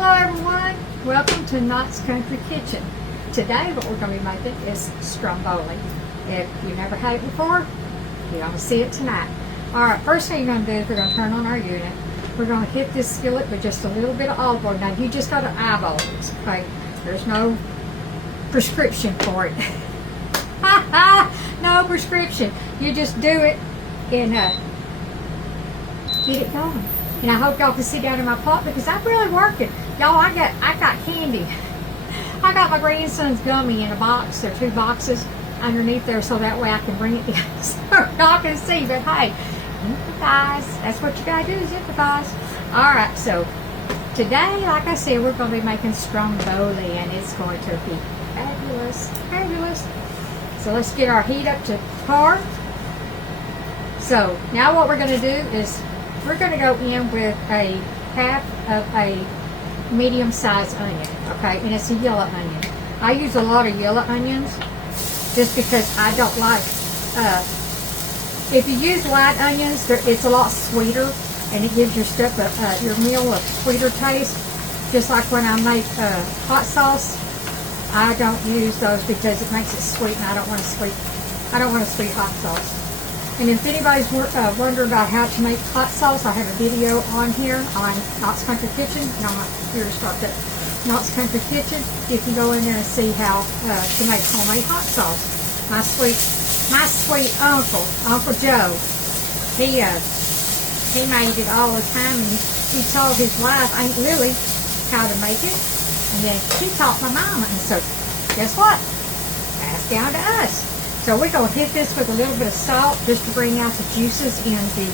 Hello everyone, welcome to Knott's Country Kitchen. Today what we're going to be making is Stromboli. If you've never had it before, you're going to see it tonight. Alright, first thing you're going to do is we're going to turn on our unit. We're going to hit this skillet with just a little bit of olive oil. Now you just got to eyeball this, okay? There's no prescription for it. No prescription. You just do it and get it going. And I hope y'all can see down in my pot because I'm really working. Y'all, I got candy. I got my grandson's gummy in a box. There are 2 boxes underneath there so that way I can bring it down so y'all can see. But hey, empathize. That's what you gotta do is empathize. Alright, so today, like I said, we're going to be making Stromboli and it's going to be fabulous. Fabulous. So let's get our heat up to par. So now what we're going to do is we're going to go in with a half of a medium-sized onion, okay? And it's a yellow onion. I use a lot of yellow onions just because I don't like, if you use white onions, it's a lot sweeter and it gives your stuff, your meal a sweeter taste. Just like when I make hot sauce, I don't use those because it makes it sweet and I don't want a sweet hot sauce. And if anybody's wondering about how to make hot sauce, I have a video on here on Knott's Country Kitchen. And on my computer start that Knott's Country Kitchen. You can go in there and see how to make homemade hot sauce. My sweet uncle, Uncle Joe, he made it all the time, and he taught his wife, Aunt Lily, how to make it. And then she taught my mama. And so, guess what? Passed down to us. So we're going to hit this with a little bit of salt just to bring out the juices in the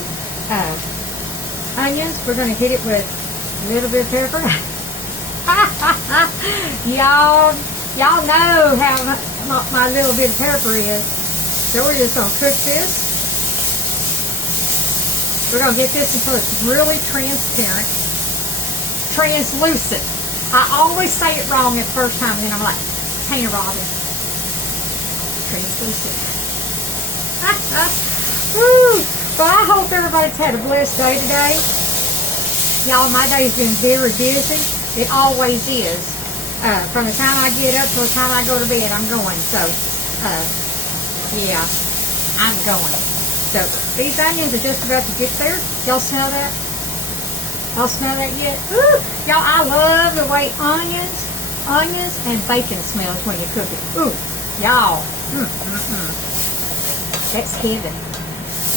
onions. We're going to hit it with a little bit of pepper. Y'all know how my little bit of pepper is. So we're just going to cook this. We're going to get this until it's really transparent. Translucent. I always say it wrong at the first time, and then I'm like, Tina Robin. Translucent. Woo! Well, I hope everybody's had a blessed day today. Y'all, my day's been very busy. It always is. From the time I get up to the time I go to bed, I'm going. So, yeah, I'm going. So, these onions are just about to get there. Y'all smell that? Y'all smell that yet? Woo! Y'all, I love the way onions and bacon smells when you cook it. Ooh, y'all. That's heaven.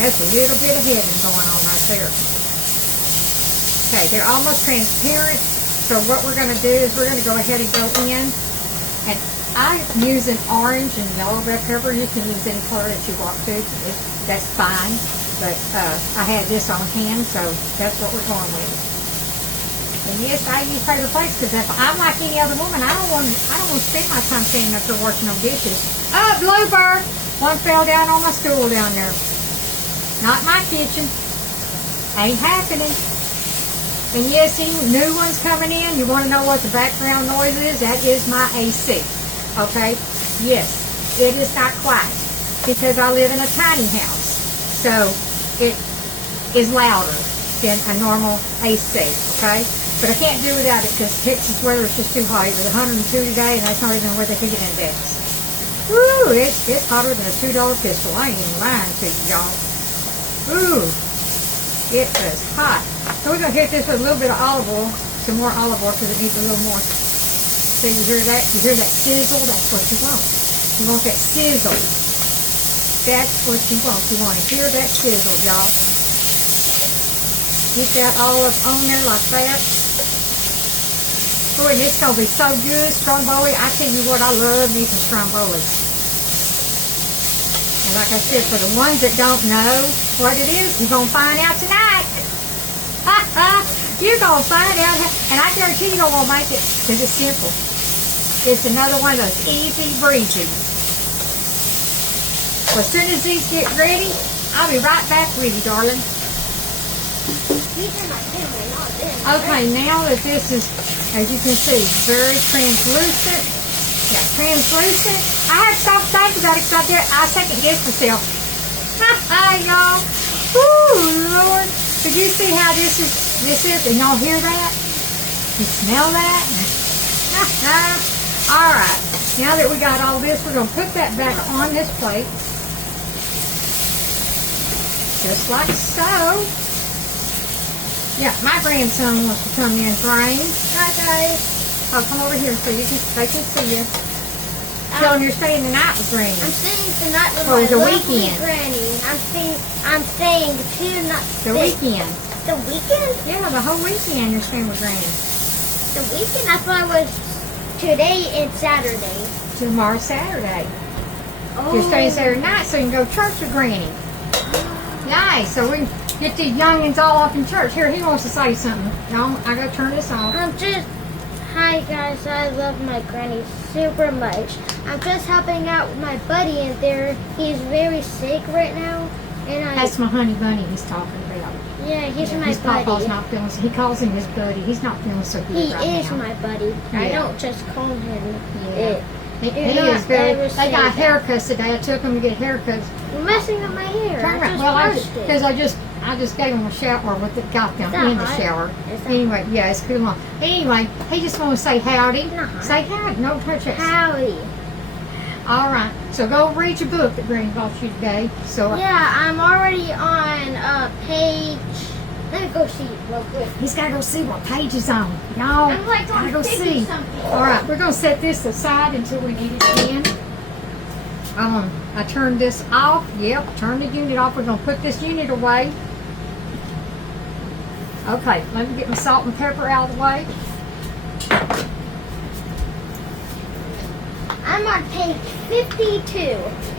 That's a little bit of heaven going on right there. Okay, they're almost transparent. So what we're going to do is we're going to go ahead and go in. And I'm using orange and yellow red pepper. You can use any color that you want to. That's fine. But I had this on hand, so that's what we're going with. And yes, I use paper plates because if I'm like any other woman, I don't want to spend my time standing up there washing no dishes. Oh, blooper! One fell down on my stool down there. Not my kitchen. Ain't happening. And yes, any new ones coming in, you want to know what the background noise is? That is my AC. Okay? Yes, it is not quiet because I live in a tiny house. So it is louder than a normal AC. Okay? But I can't do without it because Texas weather is just too hot. It was 102 today, and that's not even with the heat index. Woo! It's hotter than a $2 pistol. I ain't even lying to you, y'all. Ooh! It is hot. So we're going to hit this with a little bit of olive oil. Some more olive oil because it needs a little more. So you hear that? You hear that sizzle? That's what you want. You want that sizzle. That's what you want. You want to hear that sizzle, y'all. Get that all up on there like that. Oh, and it's going to be so good, Stromboli. I tell you what, I love me some Stromboli. And like I said, for the ones that don't know what it is, you're going to find out tonight. You're going to find out. And I guarantee you don't want to make it because it's simple. It's another one of those easy breezy. So as soon as these get ready, I'll be right back with you, darling. Okay, now that this is, as you can see, very translucent. Yeah, translucent. I have soft things about it because I second guess myself. Y'all. Woo, Lord. Did you see how this is? And y'all hear that? You smell that? All right. Now that we got all this, we're going to put that back on this plate. Just like so. Yeah, my grandson wants to come in, Brian. Hi, guys. Oh, come over here so they can see you. Tell them you're staying the night with Granny. I'm staying the night with my lovely weekend. Granny. I'm staying 2 nights. The weekend. The weekend? Yeah, the whole weekend you're staying with Granny. The weekend? I thought it was today and Saturday. Tomorrow's Saturday. Oh. You're staying Saturday night so you can go to church with Granny. Nice. So we get these youngins all up in church. Here, he wants to say something. No, I gotta turn this off. Hi guys, I love my granny super much. I'm just helping out with my buddy in there. He's very sick right now. That's my honey bunny he's talking about. Yeah, he's my his buddy. Papa's not feeling, he calls him his buddy. He's not feeling so good He right now. is my buddy. Yeah. I don't just call him Yeah. it. He is very, they say got that. haircuts today. I took them to get haircuts. You're messing up my hair. Turn around. Because I just gave him a shower with the got them that in the hot? shower. Is that Anyway, yeah, it's cool on. Anyway, he just want to say howdy. Not. Say howdy. No touch us. Howdy. All right. So go read your book that Granny bought you today. So Yeah, I'm already on page. Let me go see real quick. he's got to go see what page is on. Y'all I'm like gotta on go 50 see. something. All right, we're gonna set this aside until we need it again. I turned this off. Yep, turn the unit off. We're gonna put this unit away. Okay, let me get my salt and pepper out of the way. I'm on page 52,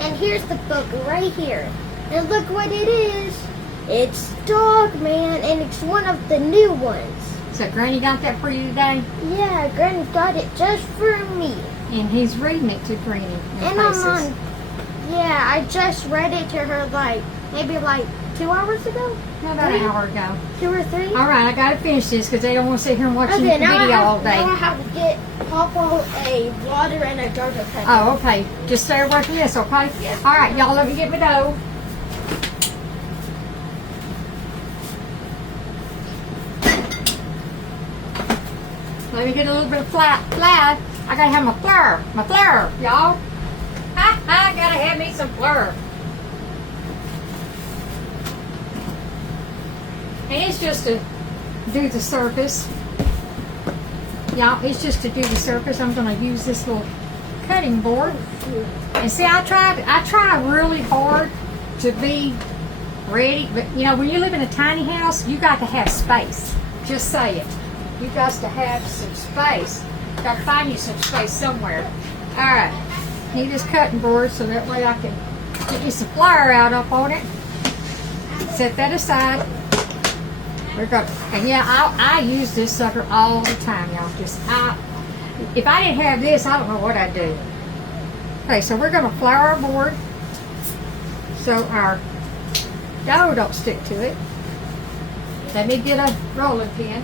and here's the book right here. And look what it is. It's Dog Man, and it's one of the new ones. So Granny got that for you today, Yeah, Granny got it just for me. and he's reading it to Granny. And I'm on. Yeah, I just read it to her maybe 2 hours ago. About an hour ago. 2 or 3. All right, I gotta finish this because they don't want to sit here and watch the Okay, video all day. now I have to get Papa a water and a jar of pepper. Oh, okay. Just stay away from this, okay? Yes. All right, y'all. Let me get my dough. Let me get a little bit of flour. I gotta have my flour, y'all. I gotta have me some flour. And it's just to do the surface. Y'all, it's just to do the surface. I'm gonna use this little cutting board. And see, I try really hard to be ready, but you know, when you live in a tiny house, you got to have space. Just say it. You got to have some space. Got to find you some space somewhere. All right, need this cutting board so that way I can get you some flour out up on it. Set that aside. We're going, and yeah, I use this sucker all the time, y'all. If I didn't have this, I don't know what I'd do. Okay, so we're going to flour our board so our dough don't stick to it. Let me get a rolling pin.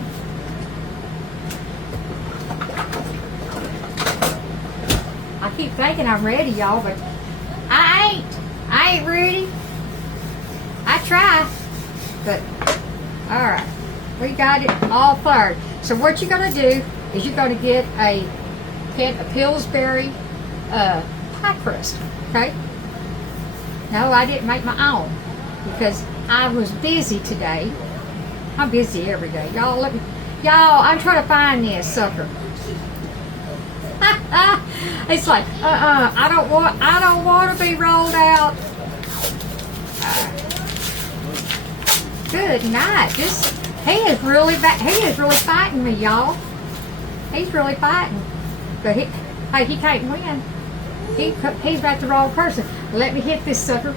I keep thinking I'm ready, y'all, but I ain't ready. I try, but all right, we got it all floured. So what you're gonna do is you're gonna get a Pillsbury pie crust, okay? No, I didn't make my own because I was busy today. I'm busy every day, y'all. I'm trying to find this sucker. It's like, I don't want to be rolled out. Good night. He is really fighting me, y'all. He's really fighting, but he can't win. He's about the wrong person. Let me hit this sucker.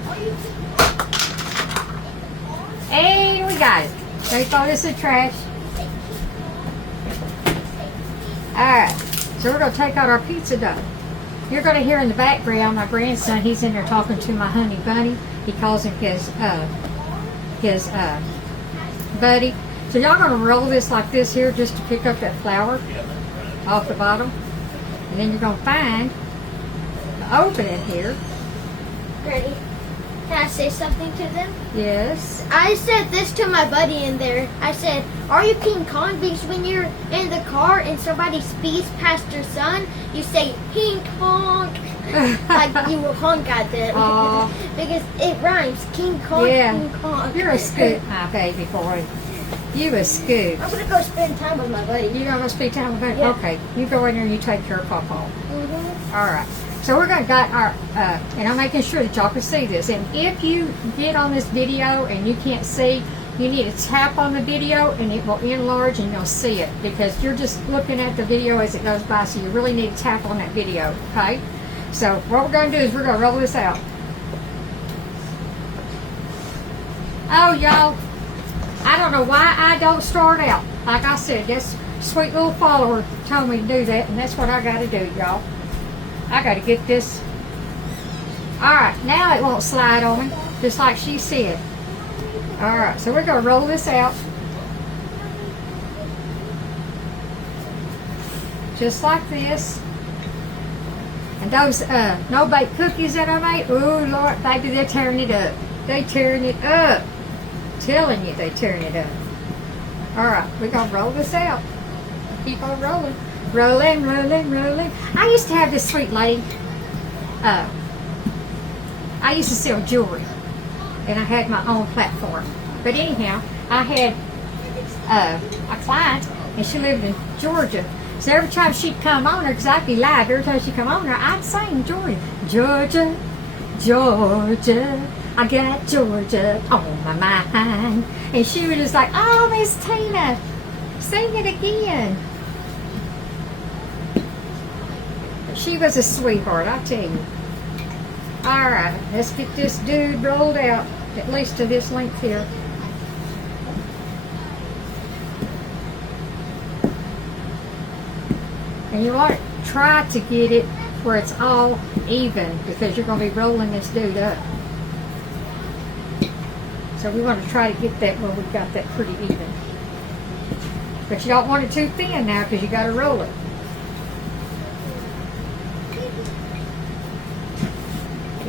And we got it. They throw this in trash. All right. So we're going to take out our pizza dough. You're going to hear in the background my grandson. He's in there talking to my honey bunny. He calls him his buddy. So y'all going to roll this like this here just to pick up that flour off the bottom. And then you're going to find the opening here. Ready? Can I say something to them? Yes. I said this to my buddy in there. I said, "Are you King Kong?" Because when you're in the car and somebody speeds past your son, you say "King Kong," like you will honk at them. Aw. Because it rhymes. King Kong, Yeah. King Kong. You're a scoot, my baby boy. You a scoot. I'm gonna go spend time with my buddy. You gonna speak time with her? Yeah. Okay. You go in there and you take care of Papa. Mm-hmm. All right. So we're going to got our, and I'm making sure that y'all can see this. And if you get on this video and you can't see, you need to tap on the video and it will enlarge and you'll see it. Because you're just looking at the video as it goes by, so you really need to tap on that video, okay? So what we're going to do is we're going to roll this out. Oh, y'all, I don't know why I don't start out. Like I said, this sweet little follower told me to do that, and that's what I got to do, y'all. I got to get this. Alright, now it won't slide on me, just like she said. Alright, so we're going to roll this out. Just like this. And those no-bake cookies that I made, oh Lord, baby, they're tearing it up. They tearing it up. I'm telling you, they tearing it up. Alright, we're going to roll this out. Keep on rolling. Rolling, rolling, rolling. I used to have this sweet lady. I used to sell jewelry. And I had my own platform. But anyhow, I had a client, and she lived in Georgia. So every time she'd come on her, because I'd be live, every time she'd come on her, I'd sing Georgia. Georgia, Georgia, I got Georgia on my mind. And she was just like, oh, Miss Tina, sing it again. She was a sweetheart, I tell you. Alright, let's get this dude rolled out, at least to this length here. And you want to try to get it where it's all even, because you're going to be rolling this dude up. So we want to try to get that where we've got that pretty even. But you don't want it too thin now, because you got to roll it.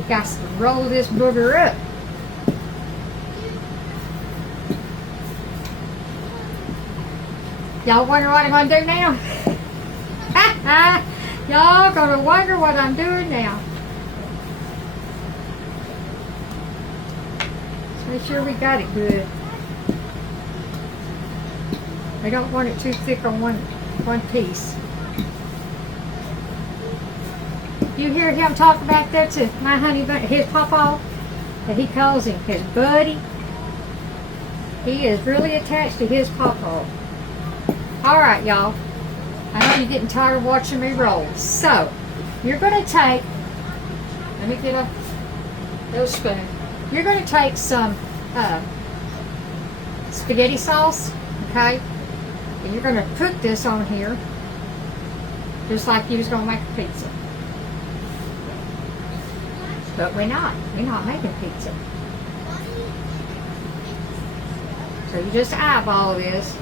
Got to roll this booger up. Y'all wonder what I'm going to do now? Y'all going to wonder what I'm doing now. Let's make sure we got it good. We don't want it too thick on one piece. You hear him talk about that to my honey bunny, his pawpaw, that he calls him his buddy. He is really attached to his pawpaw. Alright, y'all. I know you're getting tired of watching me roll. So, you're going to take, let me get a little spoon. You're going to take some spaghetti sauce, okay? And you're going to put this on here, just like you was going to make a pizza. But we're not. We're not making pizza. So you just eyeball this.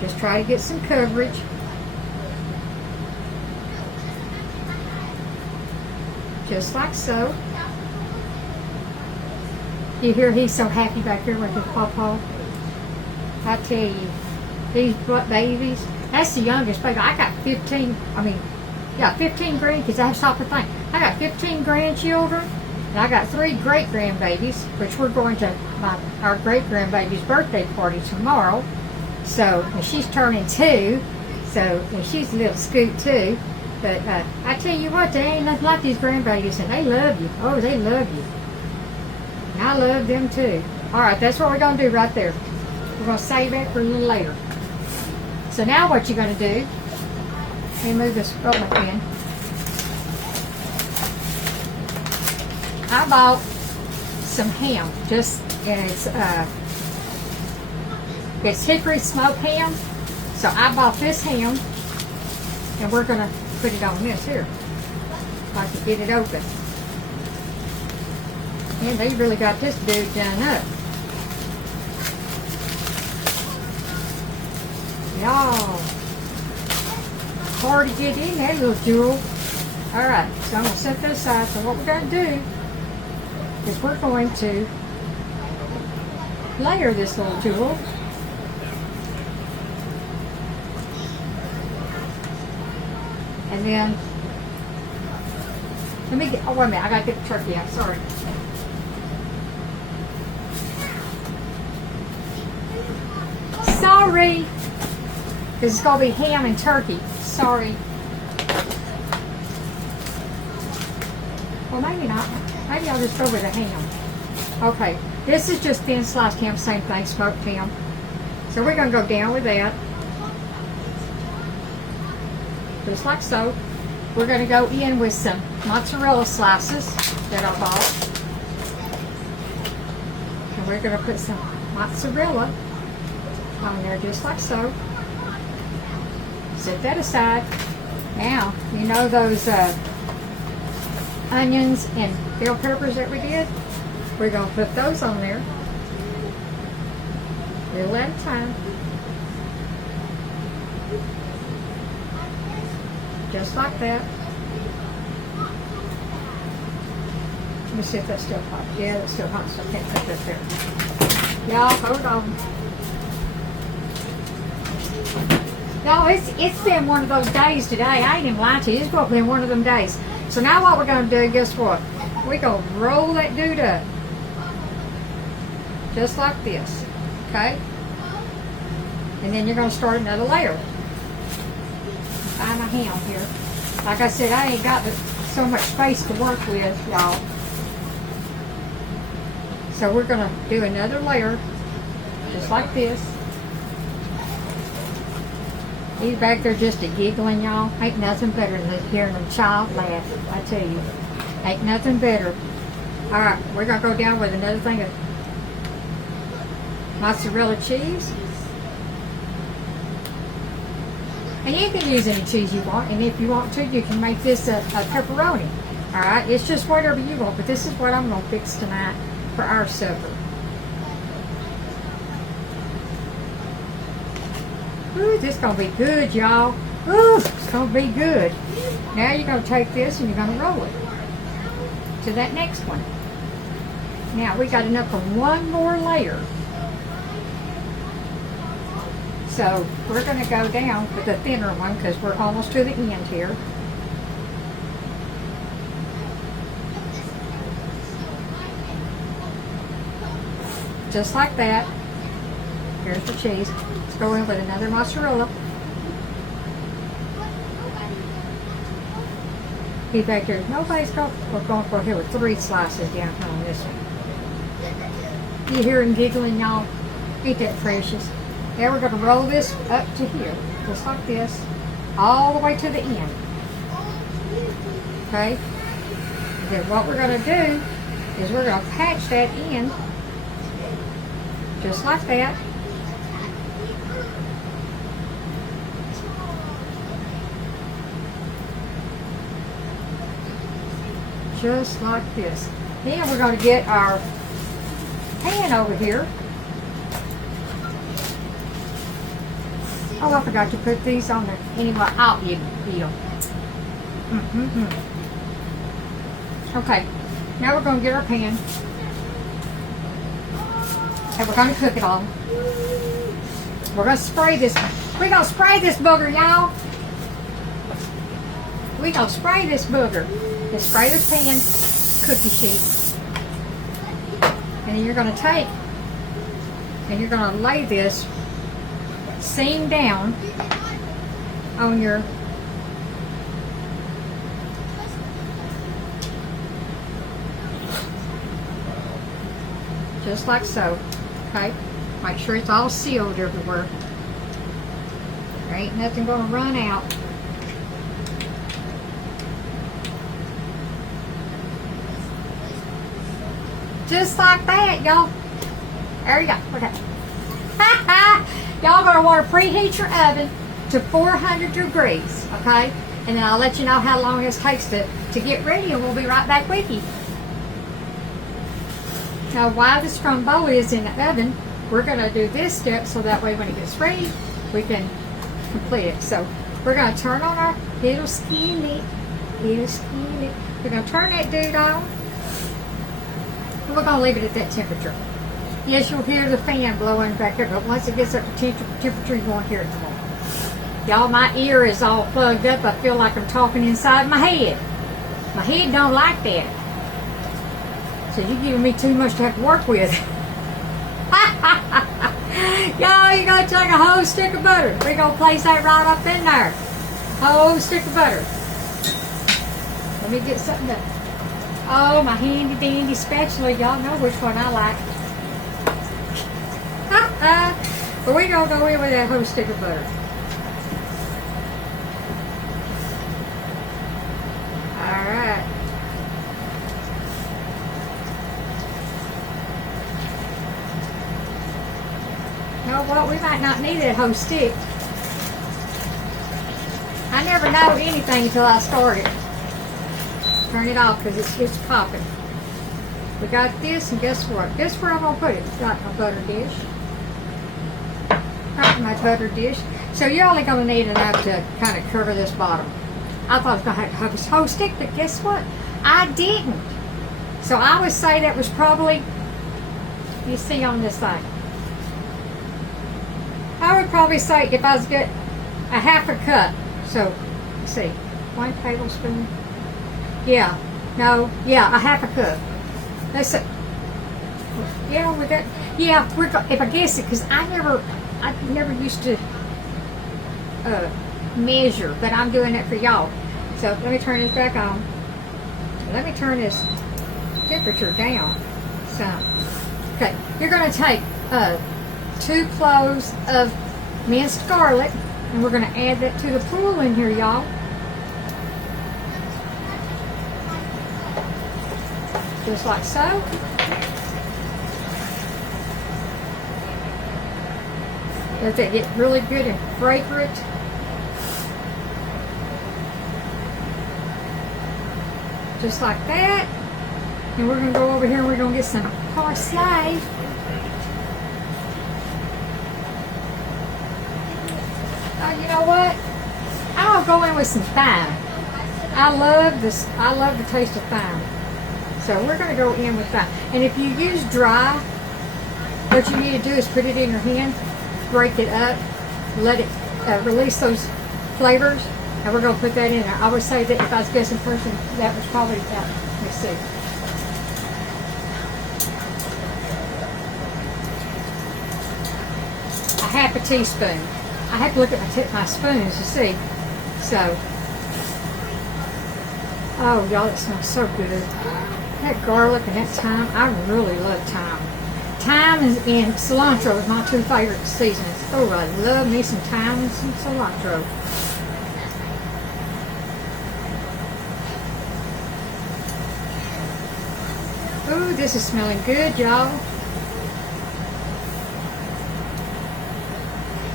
Just try to get some coverage. Just like so. You hear he's so happy back there with his pawpaw. I tell you, these babies, that's the youngest baby. I got 15 grandkids. That's not the thing. I got 15 grandchildren. And I got 3 great-grandbabies, which we're going to our great-grandbaby's birthday party tomorrow. So, and she's turning 2. So, and she's a little scoot too. But I tell you what, they ain't nothing like these grandbabies, and they love you. Oh, they love you. And I love them too. Alright, that's what we're going to do right there. We're going to save that for a little later. So now what you're going to do, let me move this rolling pin. I bought some ham, and it's hickory smoked ham. So I bought this ham, and we're gonna put it on this here, like to get it open. And they really got this dude done up. Y'all, hard to get in there, little jewel. All right, so I'm gonna set this aside. So what we're gonna do is we're going to layer this little jewel. And then, let me get, oh wait a minute, I gotta get the turkey out, sorry. Sorry! Because it's gonna be ham and turkey, sorry. Well, maybe not. Maybe I'll just go with a ham. Okay, this is just thin sliced ham, same thing, smoked ham. So we're gonna go down with that. Just like so. We're gonna go in with some mozzarella slices that I bought. And we're gonna put some mozzarella on there just like so. Set that aside. Now, you know those onions and bell peppers that we did? We're going to put those on there. A little at a time. Just like that. Let me see if that's still hot. Yeah, it's still hot, so I can't put that there. Y'all, hold on. Y'all, it's been one of those days today. I ain't even lying to you. It's going to be one of them days. So now what we're going to do, guess what? We're going to roll that dude up. Just like this. Okay? And then you're going to start another layer. Find my ham here. Like I said, I ain't got so much space to work with, y'all. So we're going to do another layer. Just like this. He's back there just a-giggling, y'all. Ain't nothing better than hearing a child laugh. I tell you. Ain't nothing better. Alright, we're going to go down with another thing of mozzarella cheese. And you can use any cheese you want. And if you want to, you can make this a pepperoni. Alright, it's just whatever you want. But this is what I'm going to fix tonight for our supper. Ooh, this is going to be good, y'all. Ooh, it's going to be good. Now you're going to take this and you're going to roll it to that next one. Now we got enough for one more layer. So we're going to go down with the thinner one because we're almost to the end here. Just like that. Here's the cheese. Let's go in with another mozzarella. He's back there. Nobody's going. We're going for here with 3 slices down here on this one. You hear him giggling, y'all? Ain't that precious? Now we're going to roll this up to here, just like this, all the way to the end. Okay? And then what we're going to do is we're going to patch that in, just like that. Just like this. Then we're going to get our pan over here. Oh, I forgot to put these on there. Anyway, I'll eat them. Okay, now we're going to get our pan. And we're going to cook it on. We're going to spray this. We're going to spray this booger, y'all. We're going to spray this booger. Just spray this pan cookie sheet. And then you're going to take and you're going to lay this seam down on your just like so. Okay, make sure it's all sealed everywhere. There ain't nothing going to run out. Just like that, y'all. There you go. Okay. Y'all gonna want to preheat your oven to 400 degrees, okay? And then I'll let you know how long it takes to get ready, and we'll be right back with you. Now, while the Stromboli is in the oven, we're gonna do this step so that way when it gets ready, we can complete it. So we're gonna turn on our little skillet. We're gonna turn that dude on. we're going to leave it at that temperature. Yes, you'll hear the fan blowing back there, but once it gets up to temperature, you won't hear it anymore. Y'all, my ear is all plugged up. I feel like I'm talking inside my head. My head don't like that. So you're giving me too much to have to work with. Y'all, you're going to take a whole stick of butter. We're going to place that right up in there. Whole stick of butter. Let me get something done. Oh, my handy dandy spatula. Y'all know which one I like. But we're going to go in with that whole stick of butter. Alright. You know what? We might not need that whole stick. I never know anything until I start it. Turn it off because it's popping. We got this, and guess what? Guess where I'm going to put it? Right in my butter dish. Right in my butter dish. So you're only going to need enough to kind of cover this bottom. I thought I was going to have this whole stick, but guess what? I didn't. So I would say that was probably, you see on this side. I would probably say if I was get a half a cup. So, let's see, 1 tablespoon. Yeah, no, yeah, a half a cup. Let's see. Yeah, we got. Yeah, if I guess it, because I never used to measure, but I'm doing it for y'all. So let me turn this back on. Let me turn this temperature down. So, okay, you're going to take 2 cloves of minced garlic, and we're going to add that to the pool in here, y'all. Just like so. Let that get really good and fragrant. Just like that. And we're going to go over here and we're going to get some parsley. You know what? I'll go in with some thyme. I love this. I love the taste of thyme. So we're going to go in with thyme. And if you use dry, what you need to do is put it in your hand, break it up, let it release those flavors, and we're going to put that in there. I would say that if I was guessing person, that was probably that. Let me see. A half a teaspoon. I have to look at my spoons to see. So, oh y'all, it smells so good. That garlic and that thyme, I really love thyme. Thyme and cilantro is my 2 favorite seasonings. Oh, I love me some thyme and some cilantro. Ooh, this is smelling good, y'all.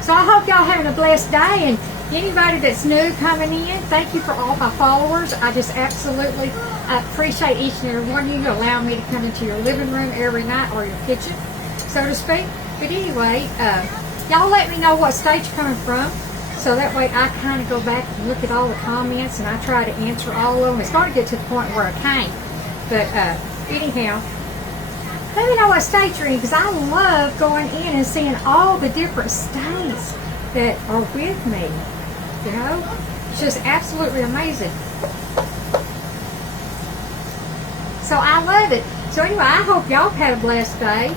So I hope y'all having a blessed day, and anybody that's new coming in, thank you for all my followers. I just absolutely appreciate each and every one of you allowing me to come into your living room every night, or your kitchen, so to speak. But anyway, y'all let me know what state you're coming from, so that way I kind of go back and look at all the comments, and I try to answer all of them. It's going to get to the point where I can't. But anyhow, let me know what state you're in, because I love going in and seeing all the different states that are with me. You know, it's just absolutely amazing. So I love it. So anyway, I hope y'all had a blessed day.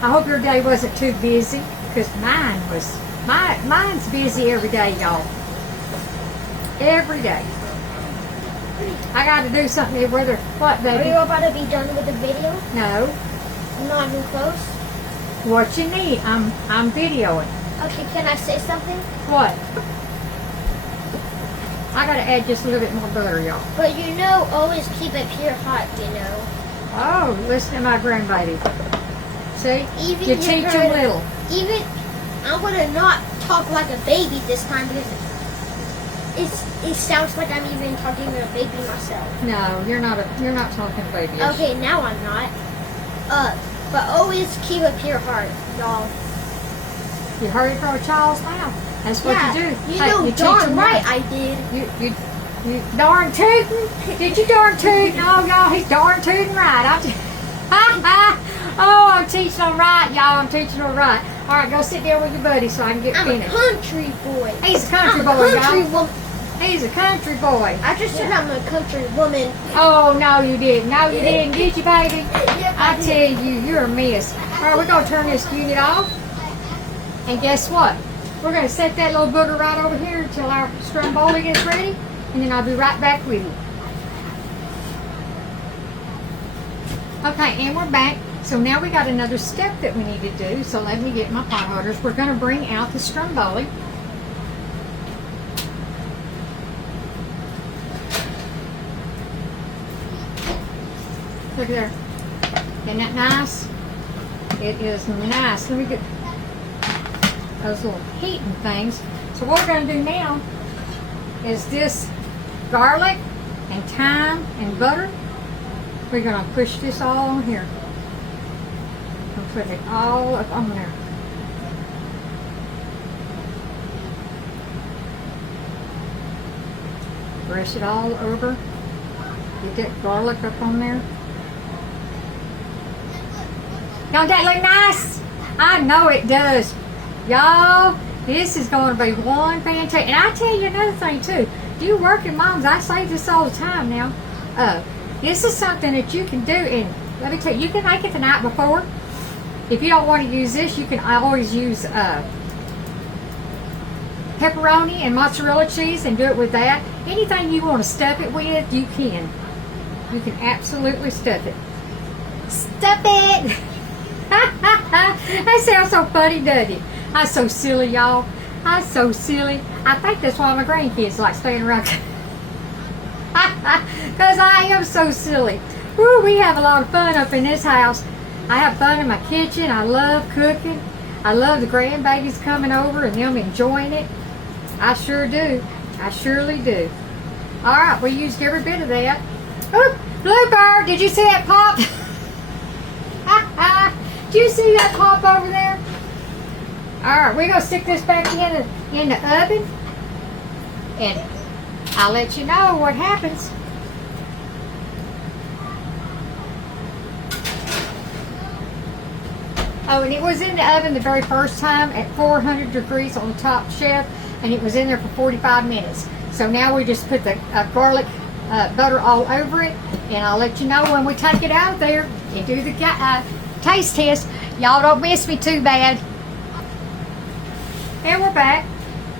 I hope your day wasn't too busy, because mine was. Mine's busy every day, y'all. Every day. I got to do something, whether what, baby? Are you about to be done with the video? No. Not even close? What you need? I'm videoing. Okay, can I say something? What? I got to add just a little bit more butter, y'all. But you know, always keep it pure hot, you know. Oh, listen to my grandbaby. See? Even you teach them little. Even, I'm going to not talk like a baby this time, because it sounds like I'm even talking to a baby myself. No, you're not talking baby. Okay, now I'm not. But always keep a pure heart, y'all. You heard it from a child's mouth. That's what you do. You know, you darn right I did. You darn tootin'? Did you darn tootin'? Oh, y'all, he's darn tootin' right. Oh, I'm teaching them right, y'all. I'm teaching them right. All right, go sit down with your buddy so I can get I'm finished. a country boy. He's a country I'm boy, a country y'all. woman. He's a country boy. I just said I'm a country woman. Oh, no, you didn't. No, you didn't, did you, baby? Yep, I tell you, you're a mess. All right, we're going to turn this unit off. And guess what? We're going to set that little booger right over here until our Stromboli gets ready. And then I'll be right back with you. Okay, and we're back. So now we got another step that we need to do. So let me get my pot holders. We're going to bring out the Stromboli. Look there. Isn't that nice? It is nice. Let me get those little heating things. So what we're going to do now is this garlic and thyme and butter. We're going to push this all on here. And put it all up on there. Brush it all over. Get that garlic up on there. Don't that look nice? I know it does. Y'all, this is going to be one fantastic. And I tell you another thing too. You working moms, I say this all the time now. This is something that you can do, and let me tell you, you can make it the night before. If you don't want to use this, you can always use pepperoni and mozzarella cheese and do it with that. Anything you want to stuff it with, you can. You can absolutely stuff it. Stuff it! That sounds so funny, doesn't it? I'm so silly, y'all. I'm so silly. I think that's why my grandkids like staying around. Because I am so silly. Woo, we have a lot of fun up in this house. I have fun in my kitchen. I love cooking. I love the grandbabies coming over and them enjoying it. I sure do. I surely do. Alright, we used every bit of that. Oop, Bluebird, did you see that pop? Did you see that pop over there? Alright, we're going to stick this back in the oven. And I'll let you know what happens. Oh, and it was in the oven the very first time at 400 degrees on the top shelf, and it was in there for 45 minutes. So now we just put the garlic butter all over it, and I'll let you know when we take it out of there and do the taste test. Y'all don't miss me too bad. And we're back.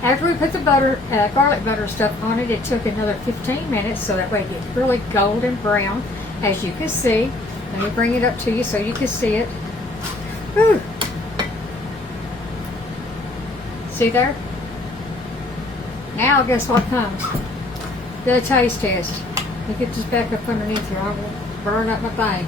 After we put the butter, garlic butter stuff on it, it took another 15 minutes, so that way it gets really golden brown, as you can see. Let me bring it up to you so you can see it. Whew. See there? Now guess what comes? The taste test. Let me get this back up underneath here. I won't burn up my thing.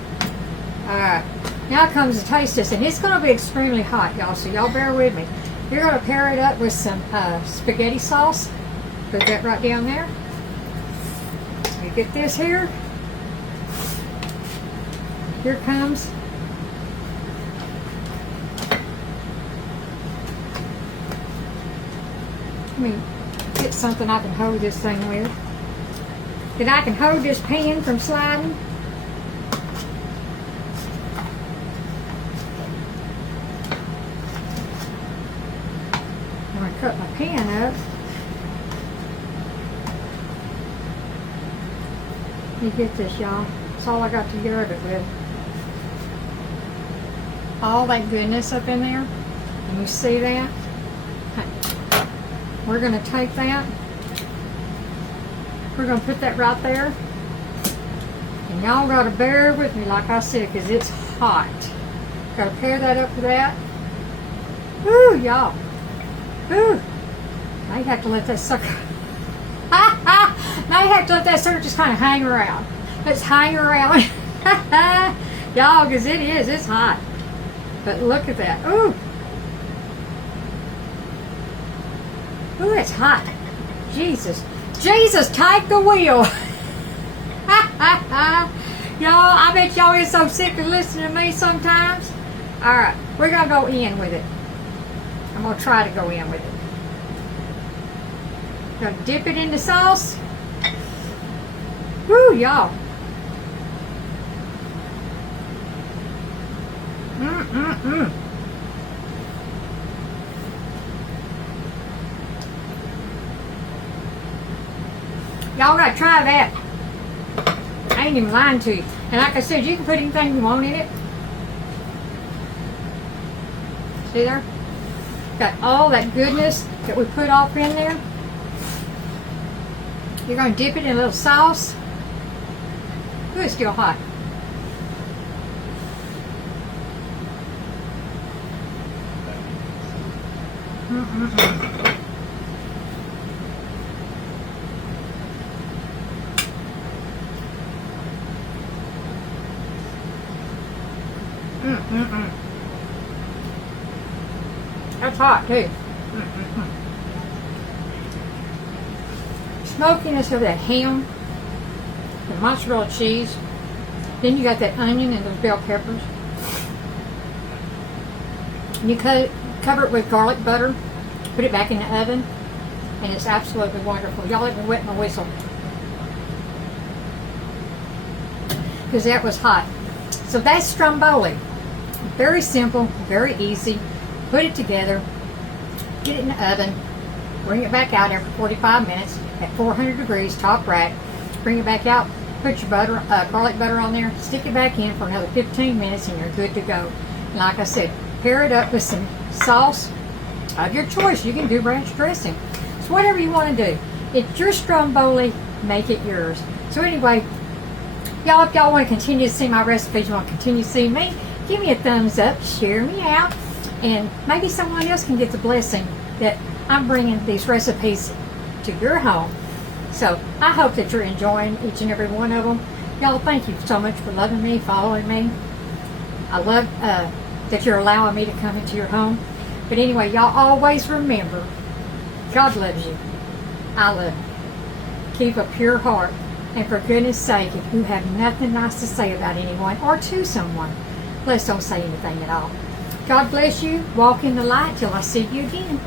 Alright. Now comes the taste test, and it's going to be extremely hot, y'all, so y'all bear with me. You're going to pair it up with some spaghetti sauce. Put that right down there. You get this here. Here comes let me get something I can hold this thing with. That I can hold this pan from sliding. I'm going to cut my pan up. You get this, y'all. That's all I got to get it with. All that goodness up in there. And you see that? We're going to take that. We're going to put that right there. And y'all got to bear with me, like I said, because it's hot. Got to pair that up with that. Woo, y'all. Woo. Now you have to let that sucker. Now you have to let that sucker just kind of hang around. Let's hang around. Y'all, because it's hot. But look at that. Ooh. Ooh, it's hot. Jesus. Jesus, take the wheel. Y'all, I bet y'all is so sick of listening to me sometimes. Alright, we're going to go in with it. I'm going to try to go in with it. Going to dip it in the sauce. Woo, y'all. Y'all gotta try that. I ain't even lying to you. And like I said, you can put anything you want in it. See there? Got all that goodness that we put off in there. You're going to dip it in a little sauce. Ooh, it's still hot. That's hot too. Smokiness of that ham, the mozzarella cheese. Then you got that onion and those bell peppers. And you cover it with garlic butter. Put it back in the oven, and it's absolutely wonderful. Y'all let me wet my whistle because that was hot. So that's Stromboli. Very simple, very easy. Put it together, get it in the oven, bring it back out after 45 minutes at 400 degrees, top rack. Bring it back out, put your butter, garlic butter on there, stick it back in for another 15 minutes, and you're good to go. And like I said, pair it up with some sauce of your choice. You can do ranch dressing. So whatever you want to do. It's your Stromboli, make it yours. So anyway, y'all, if y'all want to continue to see my recipes, you want to continue to see me, give me a thumbs up, share me out, and maybe someone else can get the blessing that I'm bringing these recipes to your home. So I hope that you're enjoying each and every one of them. Y'all, thank you so much for loving me, following me. I love that you're allowing me to come into your home. But anyway, y'all always remember, God loves you. I love you. Keep a pure heart. And for goodness sake, if you have nothing nice to say about anyone or to someone, let's don't say anything at all. God bless you. Walk in the light till I see you again.